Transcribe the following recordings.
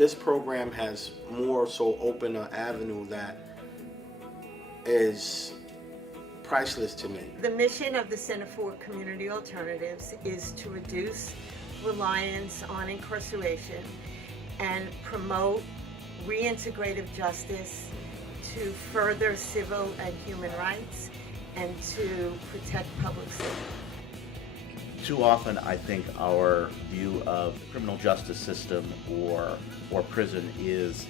this program has more so opened an avenue that is priceless to me. The mission of the Center for Community Alternatives is to reduce reliance on incarceration and promote reintegrative justice, to further civil and human rights, and to protect public safety. Too often, I think our view of the criminal justice system or prison is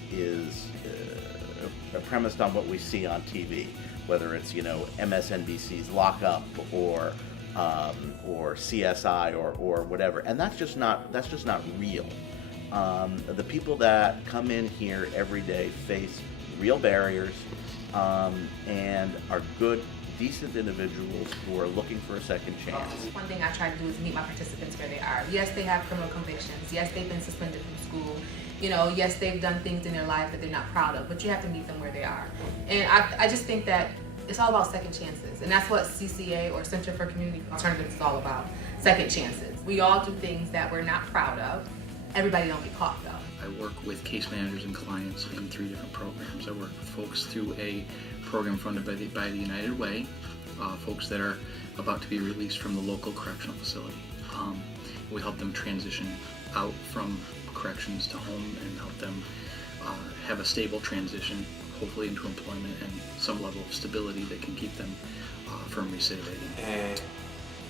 premised on what we see on TV, whether it's MSNBC's Lock Up or CSI or whatever, and that's just not real. The people that come in here every day face real barriers and are good, decent individuals who are looking for a second chance. One thing I try to do is meet my participants where they are. Yes, they have criminal convictions. Yes, they've been suspended from school. Yes, they've done things in their life that they're not proud of, but you have to meet them where they are. And I just think that it's all about second chances. And that's what CCA, or Center for Community Alternatives, is all about, second chances. We all do things that we're not proud of. Everybody don't get caught though. I work with case managers and clients in 3 different programs. I work with folks through a program funded by the United Way, folks that are about to be released from the local correctional facility. We help them transition out from corrections to home and help them have a stable transition, hopefully into employment and some level of stability that can keep them from recidivating. And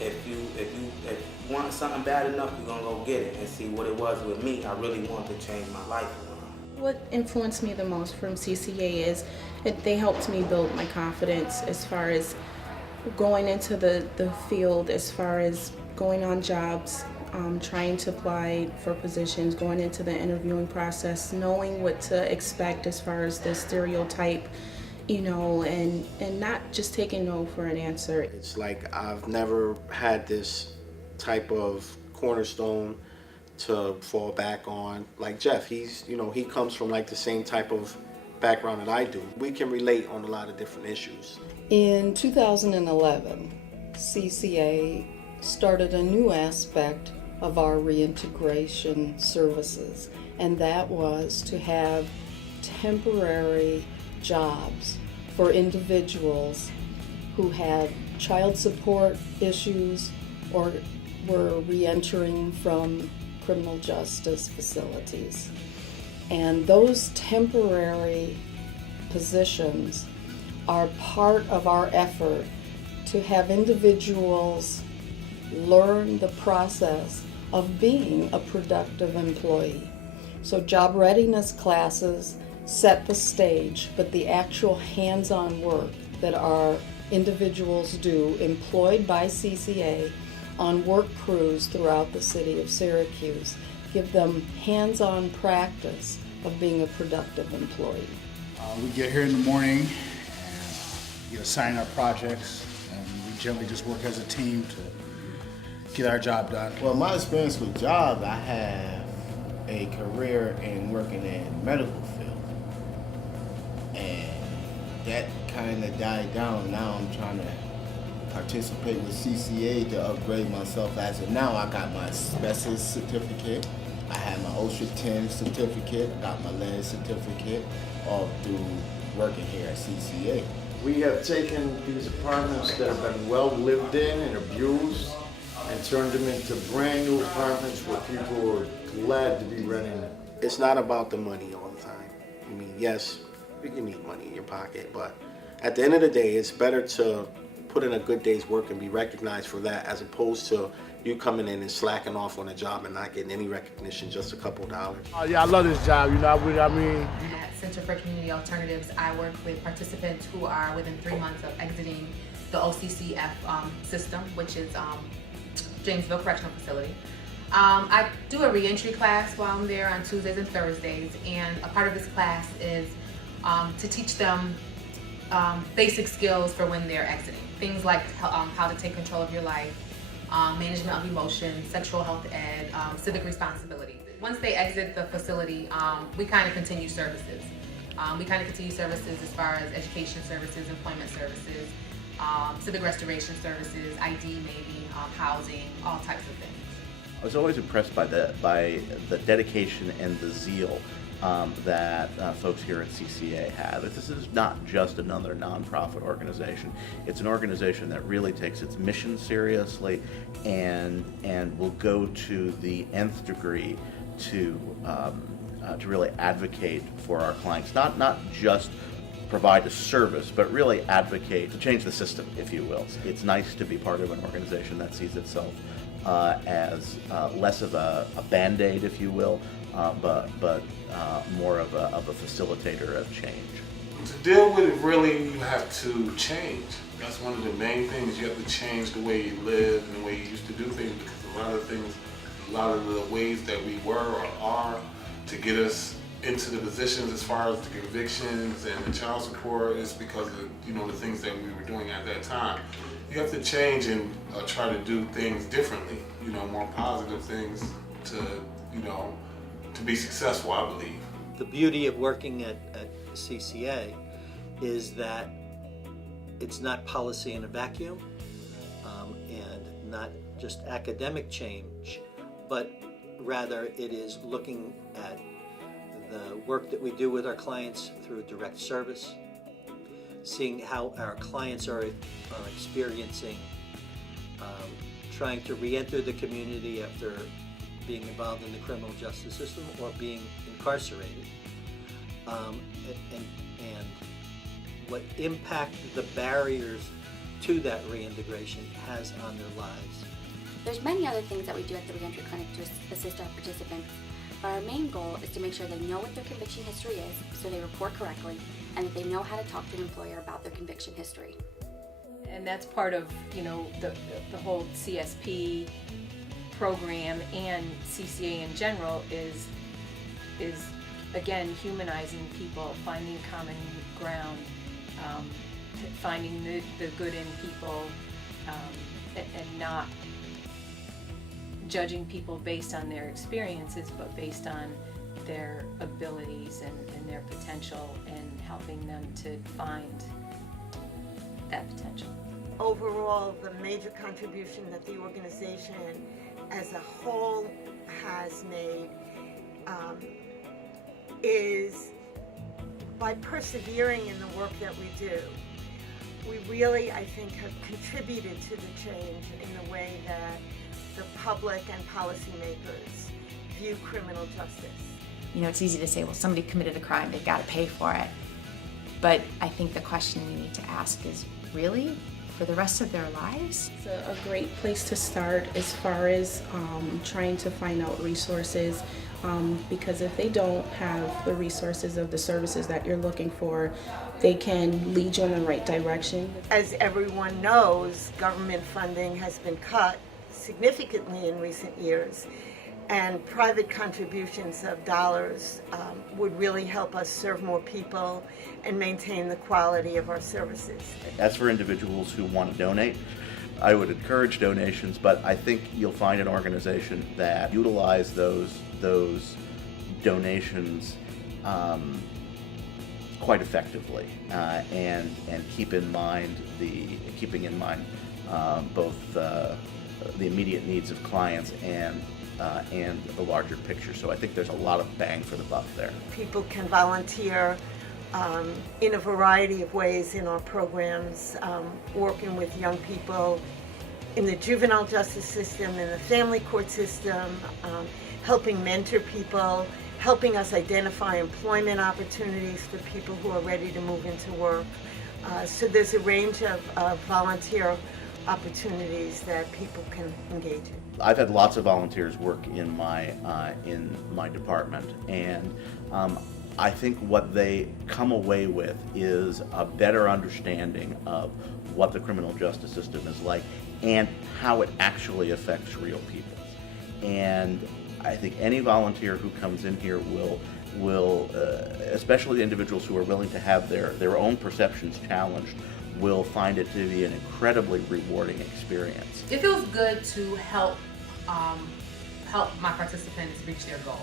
if you want something bad enough, you're gonna go get it and see what it was with me. I really wanted to change my life around. What influenced me the most from CCA is they helped me build my confidence as far as going into the field, as far as going on jobs, trying to apply for positions, going into the interviewing process, knowing what to expect as far as the stereotype, and not just taking no for an answer. It's like I've never had this type of cornerstone to fall back on. Like Jeff, he comes from like the same type of background that I do. We can relate on a lot of different issues. In 2011, CCA started a new aspect of our reintegration services, and that was to have temporary jobs for individuals who had child support issues or were re-entering from criminal justice facilities. And those temporary positions are part of our effort to have individuals learn the process of being a productive employee. So job readiness classes set the stage, but the actual hands-on work that our individuals do, employed by CCA on work crews throughout the city of Syracuse, give them hands-on practice of being a productive employee. We get here in the morning and get assigned our projects, and we generally just work as a team to get our job done. Well, my experience with jobs, I have a career in working in the medical field, and that kind of died down. Now I'm trying to participate with CCA to upgrade myself. As of now, I got my specialist certificate, I have my OSHA 10 certificate, got my lead certificate, all through working here at CCA. We have taken these apartments that have been well lived in and abused and turned them into brand new apartments where people are glad to be renting them. It's not about the money all the time. I mean, yes, you need money in your pocket, but at the end of the day, it's better to put in a good day's work and be recognized for that, as opposed to you coming in and slacking off on a job and not getting any recognition, just a couple $. Yeah, I love this job, I mean. At Center for Community Alternatives, I work with participants who are within 3 months of exiting the OCCF system, which is Janesville Correctional Facility. I do a reentry class while I'm there on Tuesdays and Thursdays, and a part of this class is to teach them basic skills for when they're exiting. Things like how to take control of your life, management of emotions, sexual health ed, civic responsibility. Once they exit the facility, we kind of continue services. As far as education services, employment services, civic restoration services, ID maybe, housing, all types of things. I was always impressed by the dedication and the zeal that folks here at CCA have. This is not just another nonprofit organization. It's an organization that really takes its mission seriously and will go to the nth degree to really advocate for our clients. Not just provide a service, but really advocate to change the system, if you will. It's nice to be part of an organization that sees itself as less of a Band-Aid, if you will, but more of a facilitator of change. To deal with it, really, you have to change. That's one of the main things. You have to change the way you live and the way you used to do things, because a lot of the ways that we were or are to get us into the positions as far as the convictions and the child support is because of, the things that we were doing at that time. You have to change and try to do things differently, more positive things to be successful, I believe. The beauty of working at CCA is that it's not policy in a vacuum and not just academic change, but rather it is looking at the work that we do with our clients through direct service, seeing how our clients are experiencing trying to re-enter the community after being involved in the criminal justice system or being incarcerated, and what impact the barriers to that reintegration has on their lives. There's many other things that we do at the Reentry Clinic to assist our participants, but our main goal is to make sure they know what their conviction history is so they report correctly, and that they know how to talk to an employer about their conviction history. And that's part of, the whole CSP program and CCA in general is again humanizing people, finding common ground, finding the good in people, and not judging people based on their experiences, but based on their abilities and their potential, and helping them to find that potential. Overall, the major contribution that the organization as a whole has made is by persevering in the work that we do. We really, I think, have contributed to the change in the way that the public and policymakers view criminal justice. It's easy to say, well, somebody committed a crime, they've got to pay for it. But I think the question we need to ask is, really? For the rest of their lives? It's a great place to start as far as trying to find out resources, because if they don't have the resources of the services that you're looking for, they can lead you in the right direction. As everyone knows, government funding has been cut significantly in recent years, and private contributions of dollars would really help us serve more people and maintain the quality of our services. As for individuals who want to donate, I would encourage donations, but I think you'll find an organization that utilize those donations quite effectively, and keeping in mind both the immediate needs of clients and the larger picture. So I think there's a lot of bang for the buck there. People can volunteer in a variety of ways in our programs, working with young people in the juvenile justice system, in the family court system, helping mentor people, helping us identify employment opportunities for people who are ready to move into work. So there's a range of volunteer opportunities that people can engage in. I've had lots of volunteers work in my department, and I think what they come away with is a better understanding of what the criminal justice system is like and how it actually affects real people. And I think any volunteer who comes in here will especially individuals who are willing to have their own perceptions challenged, will find it to be an incredibly rewarding experience. It feels good to help my participants reach their goals.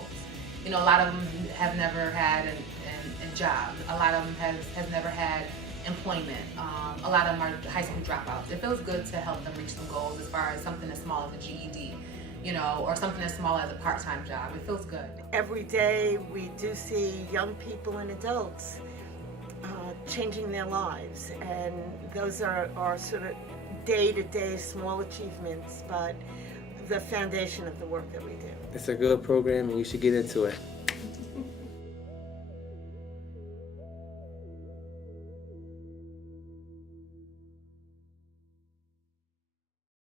A lot of them have never had a job. A lot of them have never had employment. A lot of them are high school dropouts. It feels good to help them reach some goals as far as something as small as a GED. you know, or something as small as a part-time job. It feels good. Every day we do see young people and adults changing their lives, and those are sort of day-to-day small achievements, but the foundation of the work that we do. It's a good program and you should get into it.